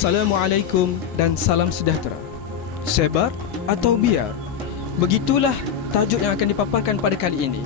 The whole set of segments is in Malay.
Assalamualaikum dan salam sejahtera. Sebar atau biar? Begitulah tajuk yang akan dipaparkan pada kali ini.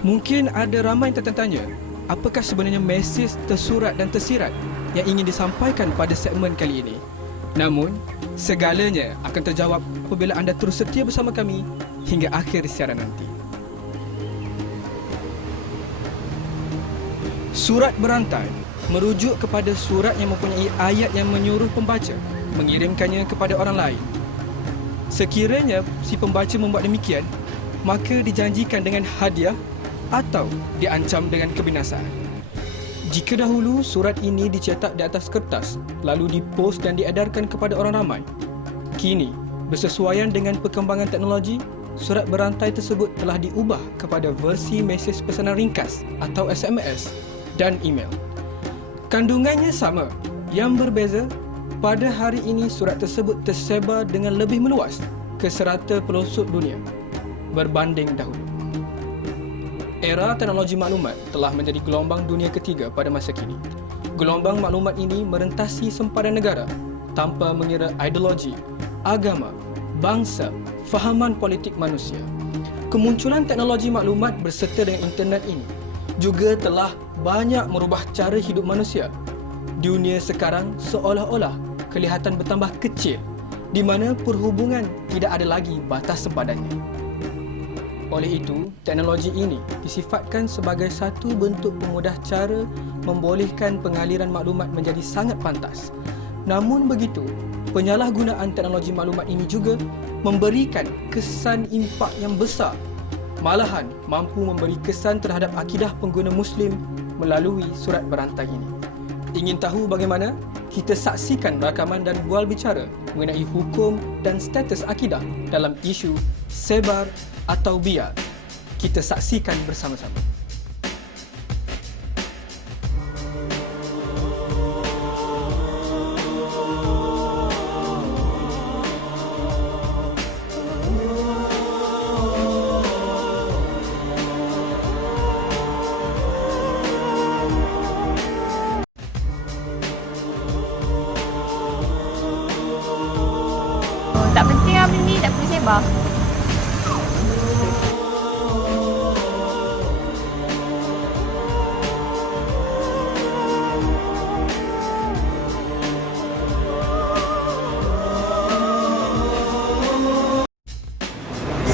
Mungkin ada ramai yang tertanya, apakah sebenarnya mesej tersurat dan tersirat yang ingin disampaikan pada segmen kali ini? Namun, segalanya akan terjawab apabila anda terus setia bersama kami hingga akhir siaran nanti. Surat berantai merujuk kepada surat yang mempunyai ayat yang menyuruh pembaca mengirimkannya kepada orang lain. Sekiranya si pembaca membuat demikian, maka dijanjikan dengan hadiah atau diancam dengan kebinasaan. Jika dahulu surat ini dicetak di atas kertas lalu dipos dan diedarkan kepada orang ramai, kini bersesuaian dengan perkembangan teknologi, surat berantai tersebut telah diubah kepada versi mesej pesanan ringkas atau SMS dan email. Kandungannya sama, yang berbeza, pada hari ini surat tersebut tersebar dengan lebih meluas ke serata pelosok dunia berbanding dahulu. Era teknologi maklumat telah menjadi gelombang dunia ketiga pada masa kini. Gelombang maklumat ini merentasi sempadan negara tanpa mengira ideologi, agama, bangsa, fahaman politik manusia. Kemunculan teknologi maklumat berserta dengan internet ini juga telah banyak merubah cara hidup manusia. Dunia sekarang seolah-olah kelihatan bertambah kecil, di mana perhubungan tidak ada lagi batas sempadannya. Oleh itu, teknologi ini disifatkan sebagai satu bentuk pemudah cara membolehkan pengaliran maklumat menjadi sangat pantas. Namun begitu, penyalahgunaan teknologi maklumat ini juga memberikan kesan impak yang besar, malahan mampu memberi kesan terhadap akidah pengguna Muslim melalui surat berantai ini. Ingin tahu bagaimana? Kita saksikan rakaman dan bual bicara mengenai hukum dan status akidah dalam isu sebar atau biar. Kita saksikan bersama-sama. Tak penting lah benda ni, tak perlu sebar.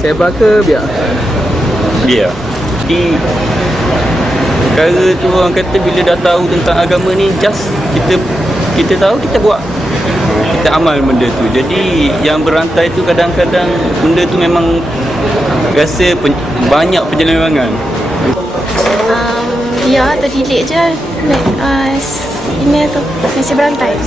Sebar ke biar? Dia. Jadi perkara tu orang kata bila dah tahu tentang agama ni, just kita tahu, kita buat, kita amal benda tu. Jadi yang berantai tu kadang-kadang benda tu memang rasa banyak penyelewengan. Ya, atau delete je email tu, mesej berantai.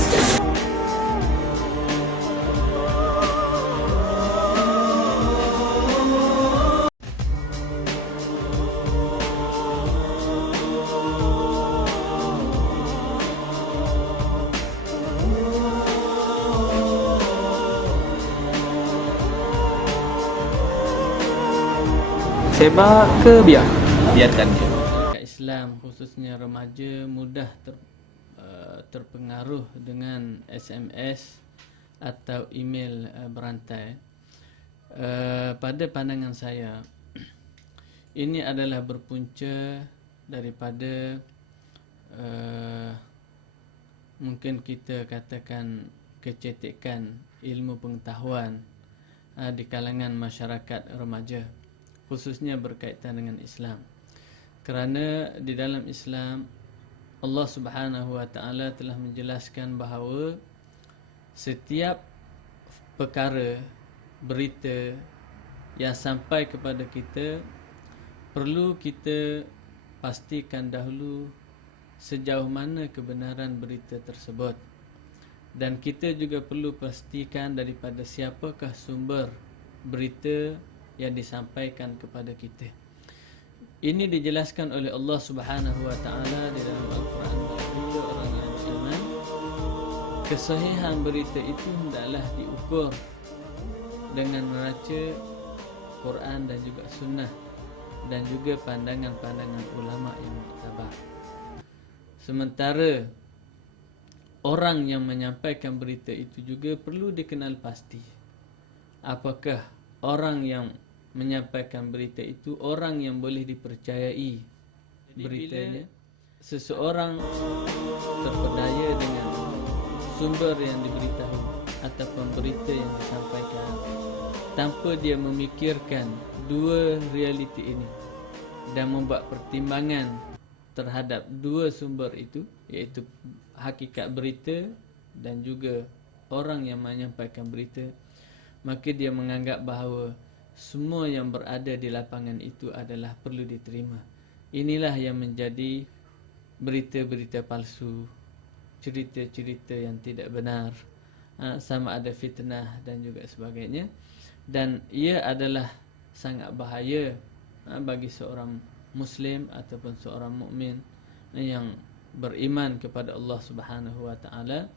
Sebar ke biar? Biarkan dia. Masyarakat Islam khususnya remaja mudah terpengaruh dengan SMS atau email berantai. Pada pandangan saya, ini adalah berpunca daripada mungkin kita katakan kecetekan ilmu pengetahuan di kalangan masyarakat remaja, khususnya berkaitan dengan Islam. Kerana di dalam Islam Allah Subhanahu wa taala telah menjelaskan bahawa setiap perkara, berita yang sampai kepada kita perlu kita pastikan dahulu sejauh mana kebenaran berita tersebut, dan kita juga perlu pastikan daripada siapakah sumber berita yang disampaikan kepada kita. Ini dijelaskan oleh Allah Subhanahu wa taala di dalam Al-Quran bagi orang yang beriman. Kesahihan berita itu hendaklah diukur dengan meraca Quran dan juga sunnah, dan juga pandangan-pandangan ulama yang muktabar. Sementara orang yang menyampaikan berita itu juga perlu dikenal pasti. Apakah orang yang menyampaikan berita itu orang yang boleh dipercayai beritanya? Seseorang terpedaya dengan sumber yang diberitahu ataupun berita yang disampaikan tanpa dia memikirkan dua realiti ini dan membuat pertimbangan terhadap dua sumber itu, iaitu hakikat berita dan juga orang yang menyampaikan berita, maka dia menganggap bahawa semua yang berada di lapangan itu adalah perlu diterima. Inilah yang menjadi berita-berita palsu, cerita-cerita yang tidak benar, sama ada fitnah dan juga sebagainya. Dan ia adalah sangat bahaya bagi seorang Muslim ataupun seorang mukmin yang beriman kepada Allah Subhanahu wa taala,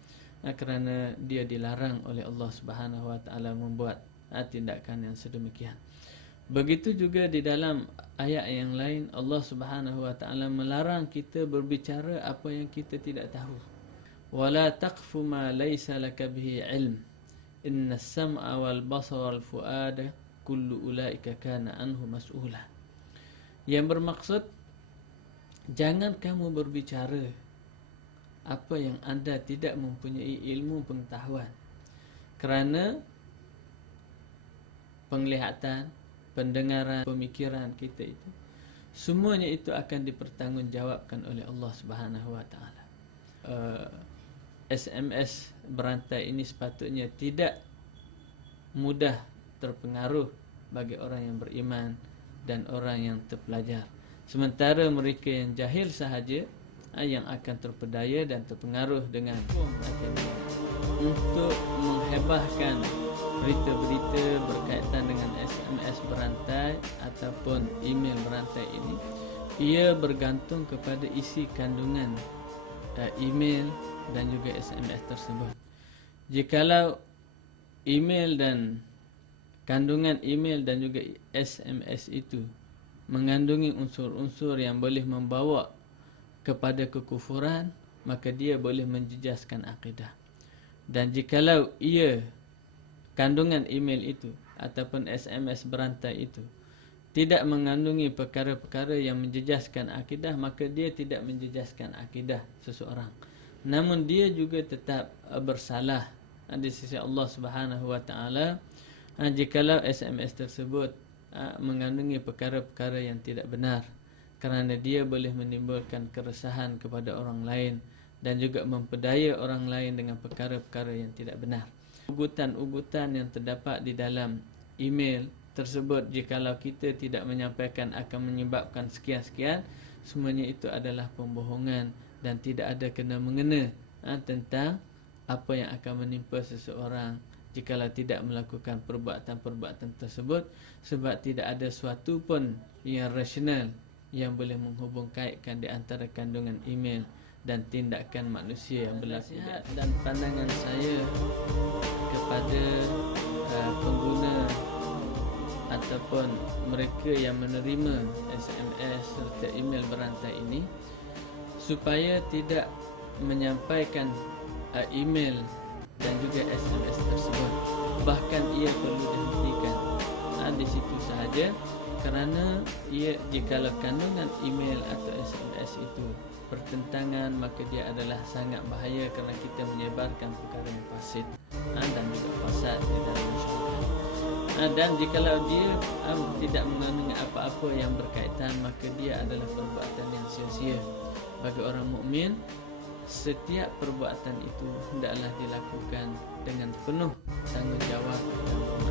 kerana dia dilarang oleh Allah Subhanahu wa taala membuat tindakan yang sedemikian. Begitu juga di dalam ayat yang lain Allah Subhanahu wa taala melarang kita berbicara apa yang kita tidak tahu. Wala taqfu ma laysa laka bihi ilm. Innas sam'a wal basara wal fuada kullu ulaika kana anhu mas'ula. Yang bermaksud, jangan kamu berbicara apa yang anda tidak mempunyai ilmu pengetahuan, kerana penglihatan, pendengaran, pemikiran kita itu, semuanya itu akan dipertanggungjawabkan oleh Allah Subhanahu wa taala. SMS berantai ini sepatutnya tidak mudah terpengaruh bagi orang yang beriman dan orang yang terpelajar. Sementara mereka yang jahil sahaja yang akan terpedaya dan terpengaruh dengan untuk menghebahkan berita-berita berkaitan dengan SMS berantai ataupun email berantai ini. Ia bergantung kepada isi kandungan email dan juga SMS tersebut. Jikalau email dan kandungan email dan juga SMS itu mengandungi unsur-unsur yang boleh membawa kepada kekufuran, maka dia boleh menjejaskan akidah. Dan jikalau kandungan email itu ataupun SMS berantai itu tidak mengandungi perkara-perkara yang menjejaskan akidah, maka dia tidak menjejaskan akidah seseorang. Namun dia juga tetap bersalah di sisi Allah Subhanahu wa taala jikalau SMS tersebut mengandungi perkara-perkara yang tidak benar, kerana dia boleh menimbulkan keresahan kepada orang lain dan juga mempedaya orang lain dengan perkara-perkara yang tidak benar. Ugutan-ugutan yang terdapat di dalam email tersebut, jikalau kita tidak menyampaikan akan menyebabkan sekian-sekian, semuanya itu adalah pembohongan dan tidak ada kena-mengena tentang apa yang akan menimpa seseorang jikalau tidak melakukan perbuatan-perbuatan tersebut, sebab tidak ada suatu pun yang rasional yang boleh menghubung kaitkan di antara kandungan email dan tindakan manusia yang berlaku. Dan pandangan saya kepada pengguna ataupun mereka yang menerima SMS serta email berantai ini, supaya tidak menyampaikan email dan juga SMS tersebut. Bahkan ia perlu dihentikan di situ sahaja, kerana jikalau kandungan email atau SMS itu bertentangan, maka dia adalah sangat bahaya kerana kita menyebarkan perkara yang fasid dan juga fasad di dalam masyarakat. Dan jikalau dia tidak mengandungi apa-apa yang berkaitan, maka dia adalah perbuatan yang sia-sia. Bagi orang mukmin, setiap perbuatan itu hendaklah dilakukan dengan penuh tanggungjawab dan bermakna.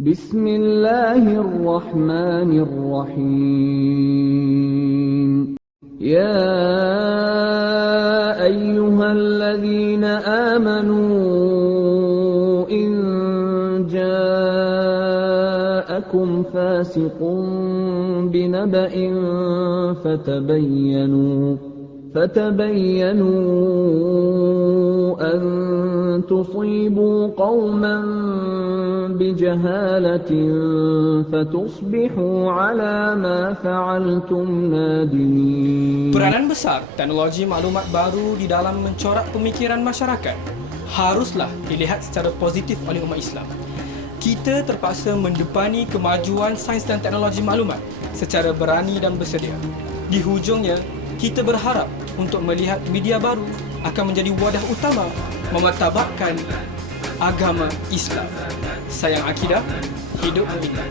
Bismillahirrahmanirrahim. Ya ayyuhalladzina amanu in ja'akum fasiqun binaba'in فتبينوا أن تصيبوا قوما بجهالة فتصبحوا على ما فعلتم نادمين. Peranan besar teknologi maklumat baru di dalam mencorak pemikiran masyarakat haruslah dilihat secara positif oleh umat Islam. Kita terpaksa mendepani kemajuan sains dan teknologi maklumat secara berani dan bersedia. Di hujungnya, kita berharap untuk melihat media baru akan menjadi wadah utama memartabatkan agama Islam. Sayang akidah, hidup iman.